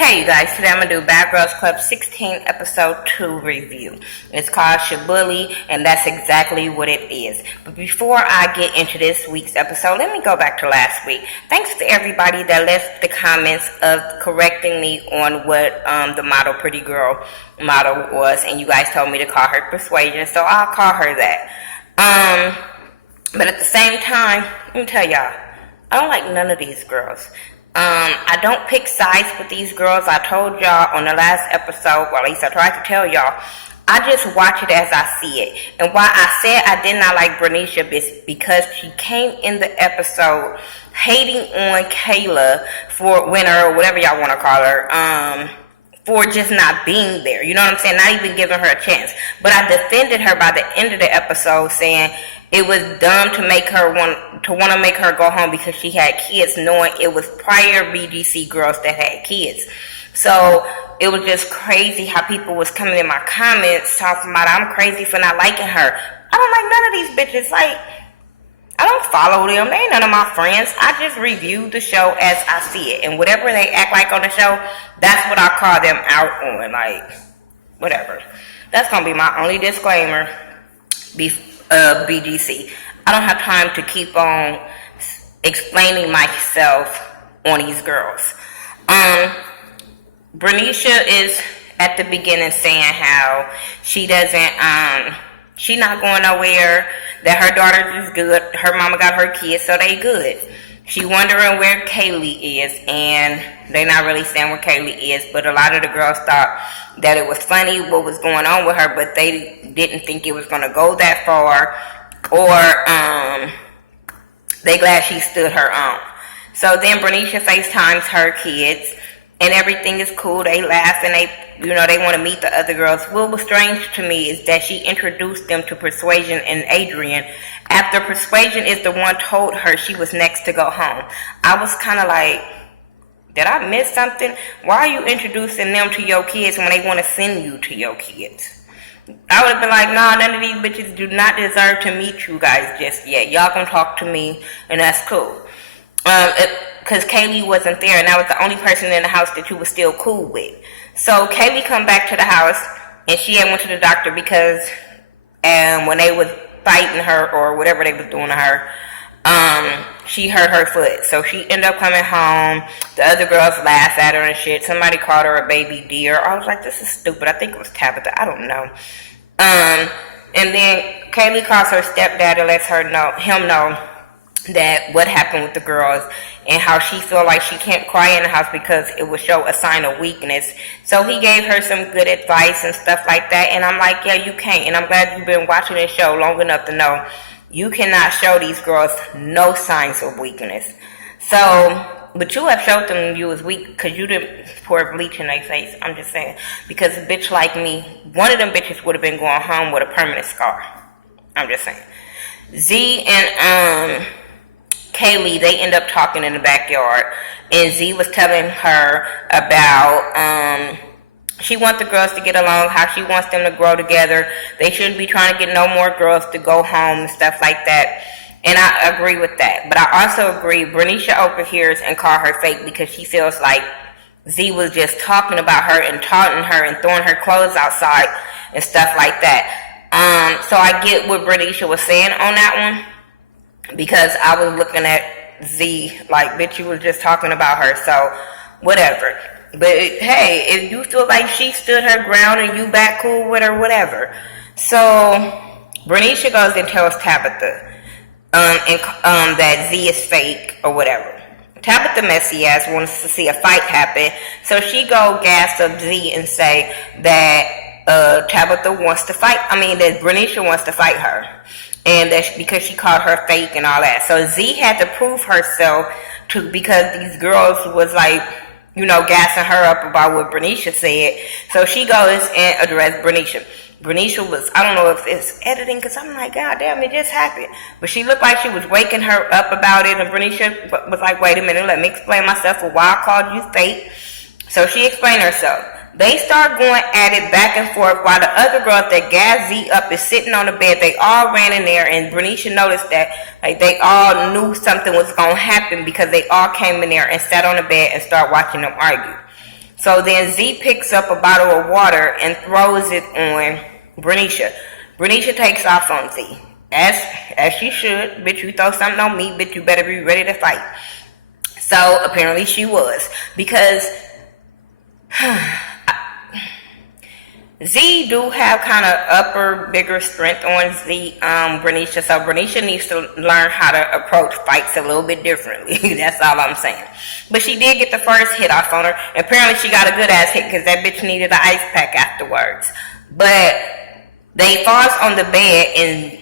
Hey you guys, today I'm going to do Bad Girls Club 16 episode 2 review. It's called Shabully, and that's exactly what it is. But before I get into this week's episode, let me go back to last week. Thanks to everybody that left the comments of correcting me on what the model Pretty Girl model was, and you guys told me to call her Persuasion, so I'll call her that. But at the same time, let me tell y'all, I don't like none of these girls. I don't pick sides with these girls. I told y'all on the last episode, well, at least I tried to tell y'all, I just watch it as I see it. And why I said I did not like Bernicia is because she came in the episode hating on Kayla for winner or whatever y'all want to call her, for just not being there. You know what I'm saying? Not even giving her a chance. But I defended her by the end of the episode, saying it was dumb to make her want to make her go home because she had kids, knowing it was prior BGC girls that had kids. So it was just crazy how people was coming in my comments talking about I'm crazy for not liking her. I don't like none of these bitches. Like, I don't follow them. They ain't none of my friends. I just review the show as I see it. And whatever they act like on the show, that's what I call them out on. Like, whatever. That's going to be my only disclaimer. BGC. I don't have time to keep on explaining myself on these girls. Bernicia is at the beginning saying how she doesn't, she not going nowhere, that her daughter is good, her mama got her kids, so they good. She wondering where Kaylee is, and they not really saying where Kaylee is, but a lot of the girls thought that it was funny what was going on with her, but they didn't think it was going to go that far, or they glad she stood her own. So then Bernicia FaceTimes her kids, and everything is cool. They laugh, and they want to meet the other girls. What was strange to me is that she introduced them to Persuasion and Adrian after Persuasion is the one told her she was next to go home. I was kind of like, did I miss something? Why are you introducing them to your kids when they want to send you to your kids? I would have been like, nah, none of these bitches do not deserve to meet you guys just yet. Y'all can talk to me, and that's cool. Because Kaylee wasn't there, and that was the only person in the house that you were still cool with. So Kaylee come back to the house, and she had went to the doctor because when they was fighting her or whatever they was doing to her, she hurt her foot. So she ended up coming home. The other girls laughed at her and shit. Somebody called her a baby deer. I was like, this is stupid. I think it was Tabitha. I don't know. And then Kaylee calls her stepdad and lets him know that what happened with the girls and how she feel like she can't cry in the house because it would show a sign of weakness. So he gave her some good advice and stuff like that, and I'm like, yeah, you can't. And I'm glad you've been watching this show long enough to know you cannot show these girls no signs of weakness. So, but you have showed them you was weak because you didn't pour bleach in their face. I'm just saying, because a bitch like me, one of them bitches would have been going home with a permanent scar. I'm just saying. Z and Kaylee, they end up talking in the backyard, and Z was telling her about she wants the girls to get along, how she wants them to grow together. They shouldn't be trying to get no more girls to go home and stuff like that. And I agree with that. But I also agree, Bernicia overhears and call her fake because she feels like Z was just talking about her and taunting her and throwing her clothes outside and stuff like that. So I get what Bernicia was saying on that one, because I was looking at Z like, bitch, you was just talking about her, so whatever. But hey, if you feel like she stood her ground and you back cool with her, whatever. So Bernicia goes and tells Tabitha that Z is fake or whatever. Tabitha messy ass wants to see a fight happen, so she go gas up Z and say that Tabitha wants to fight. That Bernicia wants to fight her. And that's because she called her fake and all that. So Z had to prove herself because these girls was like, gassing her up about what Bernicia said. So she goes and addressed Bernicia. Bernicia was, I don't know if it's editing, because I'm like, God damn, it just happened. But she looked like she was waking her up about it, and Bernicia was like, wait a minute, let me explain myself for why I called you fake. So she explained herself. They start going at it back and forth while the other girls that gas Z up is sitting on the bed. They all ran in there, and Bernicia noticed that they all knew something was going to happen because they all came in there and sat on the bed and started watching them argue. So then Z picks up a bottle of water and throws it on Bernicia. Bernicia takes off on Z. As she should. Bitch, you throw something on me, bitch, you better be ready to fight. So apparently she was. Because Z do have kind of bigger strength on Bernicia. So Bernicia needs to learn how to approach fights a little bit differently. That's all I'm saying. But she did get the first hit off on her. And apparently she got a good ass hit because that bitch needed an ice pack afterwards. But they falls on the bed and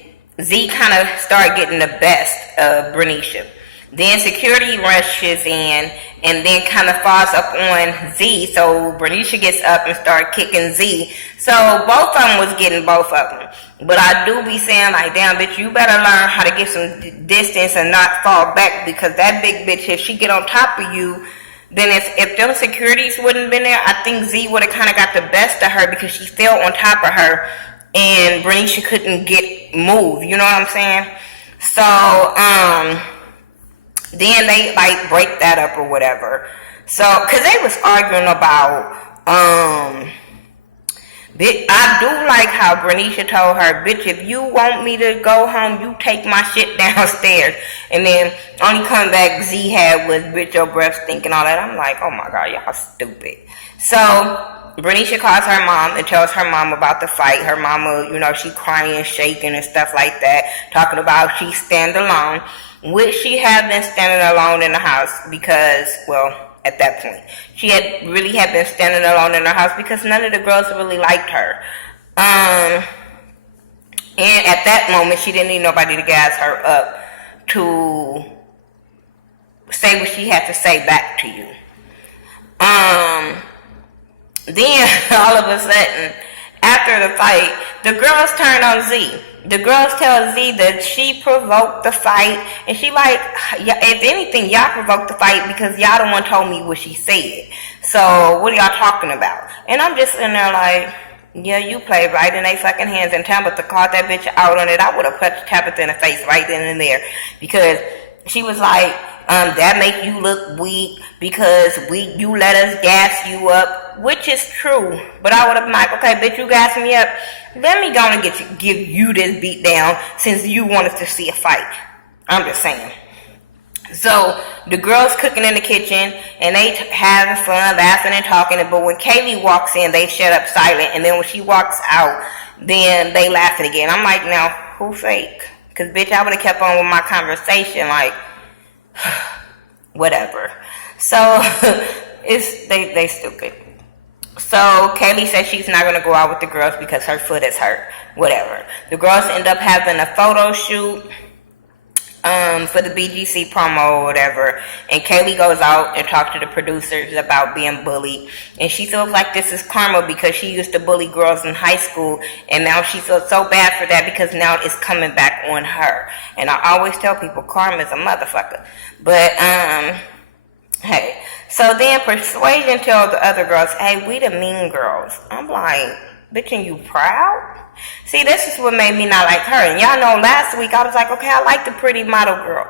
Z kind of started getting the best of Bernicia. Then security rushes in and then kind of falls up on Z. So Bernicia gets up and starts kicking Z. So both of them was getting both of them. But I do be saying like, damn bitch, you better learn how to get some distance and not fall back, because that big bitch, if she get on top of you, then if them securities wouldn't have been there, I think Z would have kind of got the best of her because she fell on top of her and Bernicia couldn't move. You know what I'm saying? So, then they like break that up or whatever. So, cause they was arguing about, I do like how Bernicia told her, bitch, if you want me to go home, you take my shit downstairs. And then only come back Z had was, bitch, your breath stinking, all that. I'm like, oh my God, y'all stupid. So Bernicia calls her mom and tells her mom about the fight. Her mama, you know, she crying, shaking and stuff like that, talking about she stand alone, which she had been standing alone in the house because, well, at that point, she had been standing alone in her house because none of the girls really liked her. And at that moment, she didn't need nobody to gas her up to say what she had to say back to you. Then, all of a sudden, after the fight, the girls turn on Z. The girls tell Z that she provoked the fight, and she like, if anything, y'all provoked the fight because y'all the one told me what she said. So, what are y'all talking about? And I'm just sitting there like, yeah, you played right in they fucking hands, and Tabitha called that bitch out on it. I would have punched Tabitha in the face right then and there, because she was like, that make you look weak because you let us gas you up, which is true. But I would have been like, okay, bitch, you gas me up. Let me go and give you this beat down since you wanted to see a fight. I'm just saying. So the girls cooking in the kitchen and they having fun, laughing and talking. But when Kaylee walks in, they shut up silent. And then when she walks out, then they laughing again. I'm like, now who fake? Because bitch, I would have kept on with my conversation like, whatever. So they stupid. So Kaylee says she's not gonna go out with the girls because her foot is hurt. Whatever. The girls end up having a photo shoot for the BGC promo or whatever, and Kaylee goes out and talks to the producers about being bullied, and she feels like this is karma because she used to bully girls in high school, and now she feels so bad for that because now it's coming back on her. And I always tell people karma is a motherfucker. But hey, so then Persuasion tells the other girls, hey, we the mean girls. I'm like, bitch, and you proud? See, this is what made me not like her. And y'all know last week I was like, okay, I like the pretty model girl.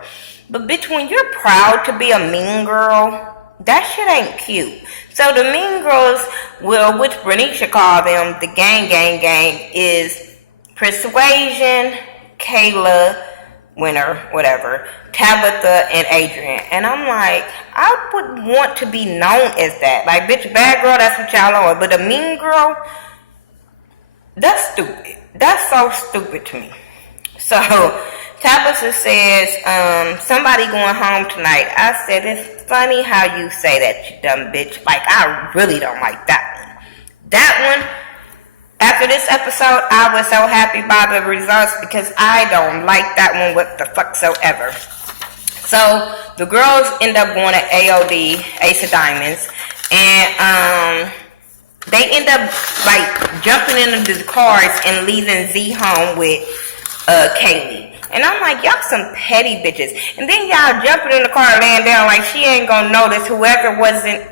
But bitch, when you're proud to be a mean girl, that shit ain't cute. So the mean girls, well, which Bernicia called them, the gang, is Persuasion, Kayla, Winner, whatever, Tabitha, and Adrian. And I'm like, I would want to be known as that. Like, bitch, bad girl, that's what y'all are. But a mean girl, that's stupid. That's so stupid to me. So, Tabitha says, somebody going home tonight. I said, it's funny how you say that, you dumb bitch. Like, I really don't like that one. That one, after this episode, I was so happy by the results because I don't like that one what the fuck so ever. So, the girls end up going to AOD, Ace of Diamonds, and, they end up, like, jumping into the cars and leaving Z home with, Kaylee. And I'm like, y'all some petty bitches. And then y'all jumping in the car laying down like she ain't gonna notice whoever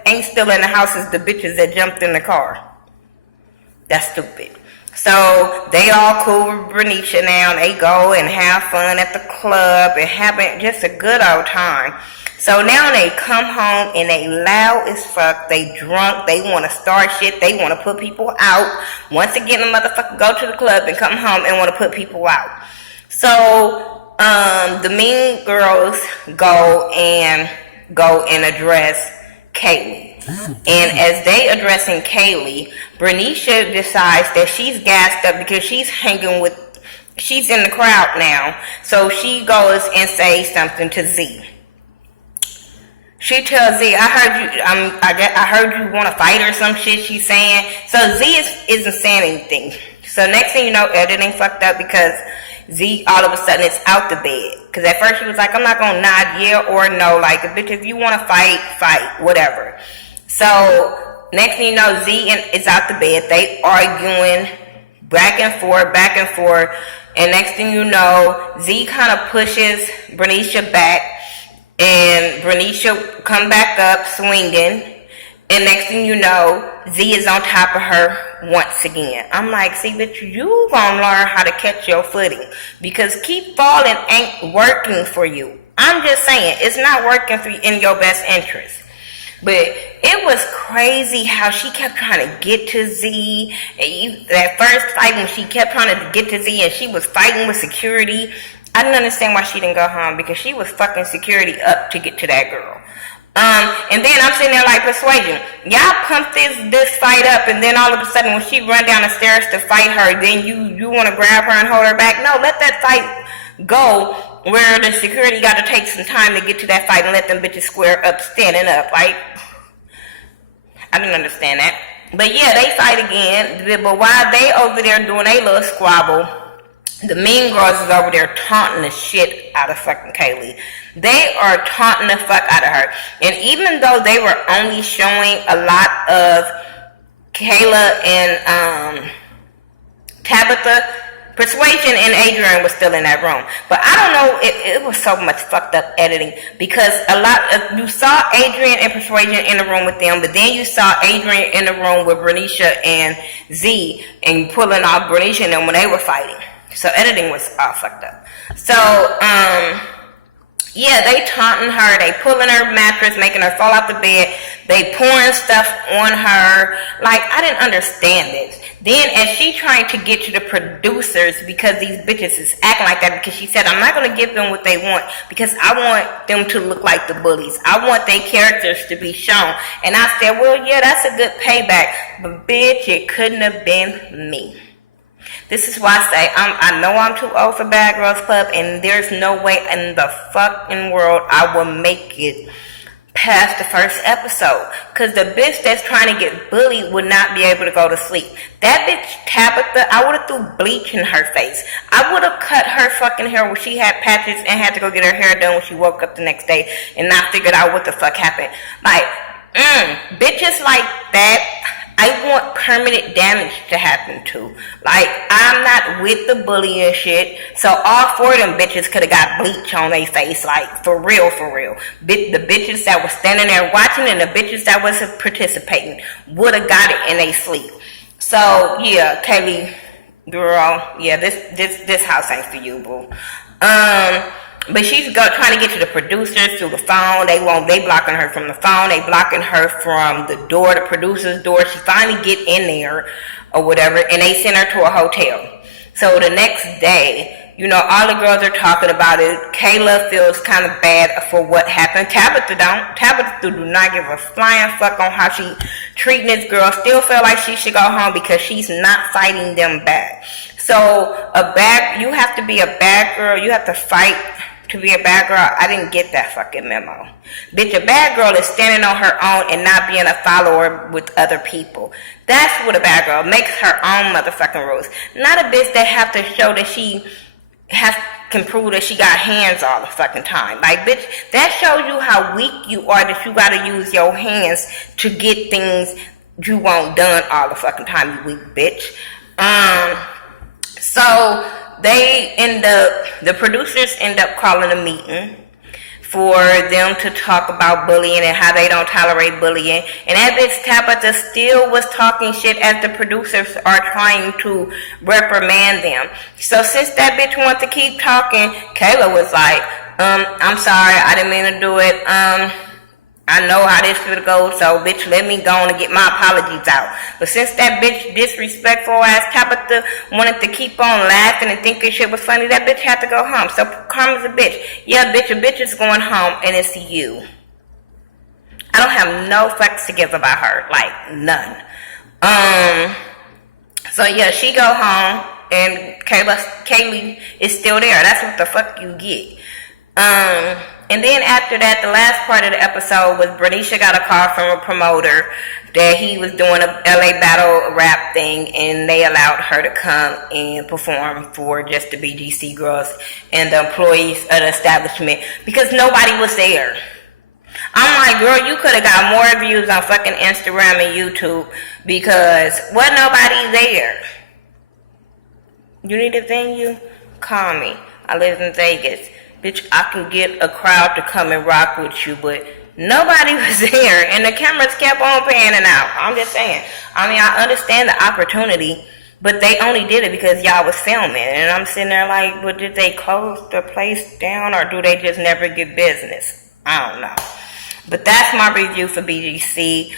ain't still in the house is the bitches that jumped in the car. That's stupid. So, they all cool with Bernicia now. They go and have fun at the club and having just a good old time. So now they come home and they loud as fuck. They drunk. They want to start shit. They want to put people out. Once again, the motherfucker go to the club and come home and want to put people out. So the mean girls go and address Kaylee. And as they addressing Kaylee, Bernicia decides that she's gassed up because she's in the crowd now. So she goes and says something to Z. She tells Z, I heard you want to fight or some shit, she's saying. So Z isn't saying anything. So next thing you know, editing fucked up because Z all of a sudden is out the bed. Because at first she was like, I'm not going to nod yeah or no. Like, bitch, if you want to fight, whatever. So next thing you know, Z is out the bed. They arguing back and forth. And next thing you know, Z kind of pushes Bernicia back. And Bernicia come back up swinging. And next thing you know, Z is on top of her once again. I'm like, see, bitch, you gonna learn how to catch your footing. Because keep falling ain't working for you. I'm just saying, it's not working for you in your best interest. But it was crazy how she kept trying to get to Z. That first fight when she kept trying to get to Z and she was fighting with security. I didn't understand why she didn't go home because she was fucking security up to get to that girl. And then I'm sitting there like, Persuasion, y'all pumped this fight up, and then all of a sudden when she run down the stairs to fight her, then you want to grab her and hold her back? No, let that fight go where the security got to take some time to get to that fight and let them bitches square up, standing up. Like, I didn't understand that. But yeah, they fight again. But while they over there doing a little squabble, the mean girls is over there taunting the shit out of fucking Kaylee. They are taunting the fuck out of her. And even though they were only showing a lot of Kayla and Tabitha, Persuasion and Adrian was still in that room. But I don't know, it was so much fucked up editing because you saw Adrian and Persuasion in the room with them, but then you saw Adrian in the room with Bernicia and Z and pulling off Bernicia and them when they were fighting. So editing was all fucked up. So, yeah, they taunting her. They pulling her mattress, making her fall off the bed. They pouring stuff on her. Like, I didn't understand this. Then as she trying to get to the producers because these bitches is acting like that because she said, I'm not going to give them what they want because I want them to look like the bullies. I want their characters to be shown. And I said, well, yeah, that's a good payback. But, bitch, it couldn't have been me. This is why I say I know I'm too old for Bad Girls Club, and there's no way in the fucking world I will make it past the first episode. Because the bitch that's trying to get bullied would not be able to go to sleep. That bitch Tabitha, I would have threw bleach in her face. I would have cut her fucking hair where she had patches and had to go get her hair done when she woke up the next day and not figured out what the fuck happened. Like, bitches like that, I want permanent damage to happen to. Like, I'm not with the bullying shit. So all four of them bitches could have got bleach on their face. Like, for real, for real. The bitches that was standing there watching and the bitches that wasn't participating would have got it in their sleep. So, yeah, Kaylee, girl, yeah, this house ain't for you, boo. But she's trying to get to the producers through the phone. They blocking her from the phone. They blocking her from the door, the producer's door. She finally get in there or whatever, and they send her to a hotel. So the next day, you know, all the girls are talking about it. Kayla feels kind of bad for what happened. Tabitha don't. Tabitha do not give a flying fuck on how she treating this girl. Still feel like she should go home because she's not fighting them back. So you have to be a bad girl. You have to fight to be a bad girl. I didn't get that fucking memo. Bitch, a bad girl is standing on her own and not being a follower with other people. That's what a bad girl makes her own motherfucking rules. Not a bitch that have to show that she can prove that she got hands all the fucking time. Like, bitch, that shows you how weak you are, that you gotta use your hands to get things you want done all the fucking time, you weak bitch. So the producers end up calling a meeting for them to talk about bullying and how they don't tolerate bullying. And that bitch Tabitha still was talking shit as the producers are trying to reprimand them. So since that bitch wanted to keep talking, Kayla was like, I'm sorry, I didn't mean to do it. I know how this would go, so bitch, let me go on and get my apologies out. But since that bitch disrespectful ass Tabitha wanted to keep on laughing and thinking shit was funny, that bitch had to go home. So Karma's a bitch. Yeah, bitch, a bitch is going home, and it's you. I don't have no fucks to give about her, like none. So yeah, she go home, and Kaylee is still there. That's what the fuck you get. And then after that, the last part of the episode was Bernicia got a call from a promoter that he was doing a LA battle rap thing, and they allowed her to come and perform for just the BGC girls and the employees of the establishment because nobody was there. I'm like, girl, you could have got more views on fucking Instagram and YouTube because wasn't nobody there. You need a venue? Call me. I live in Vegas. Bitch, I can get a crowd to come and rock with you, but nobody was there, and the cameras kept on panning out. I'm just saying. I mean, I understand the opportunity, but they only did it because y'all was filming, and I'm sitting there like, well, did they close the place down, or do they just never get business? I don't know. But that's my review for BGC.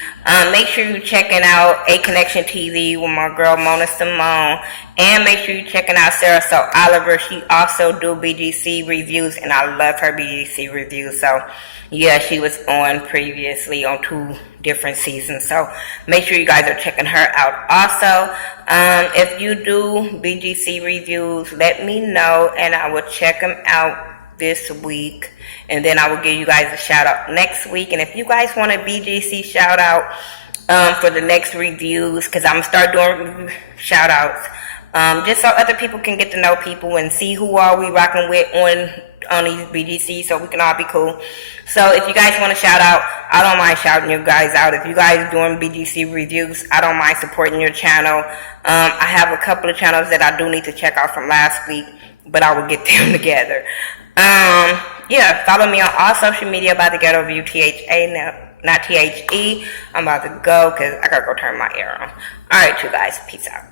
Make sure you're checking out A Connection TV with my girl Mona Simone. And make sure you're checking out Sarah So Oliver. She also do BGC reviews, and I love her BGC reviews. So, yeah, she was on previously on 2 different seasons. So, make sure you guys are checking her out. Also, if you do BGC reviews, let me know, and I will check them out this week, and then I will give you guys a shout out next week. And if you guys want a BGC shout out for the next reviews, because I'm gonna start doing shout outs just so other people can get to know people and see who are we rocking with on these BGC, so we can all be cool. So if you guys want to shout out, I don't mind shouting you guys out. If you guys doing BGC reviews, I don't mind supporting your channel. I have a couple of channels that I do need to check out from last week, but I will get them together. Yeah, follow me on all social media by Thaghettoview, THA, not THE. I'm about to go because I gotta go turn my air on. Alright, you guys, peace out.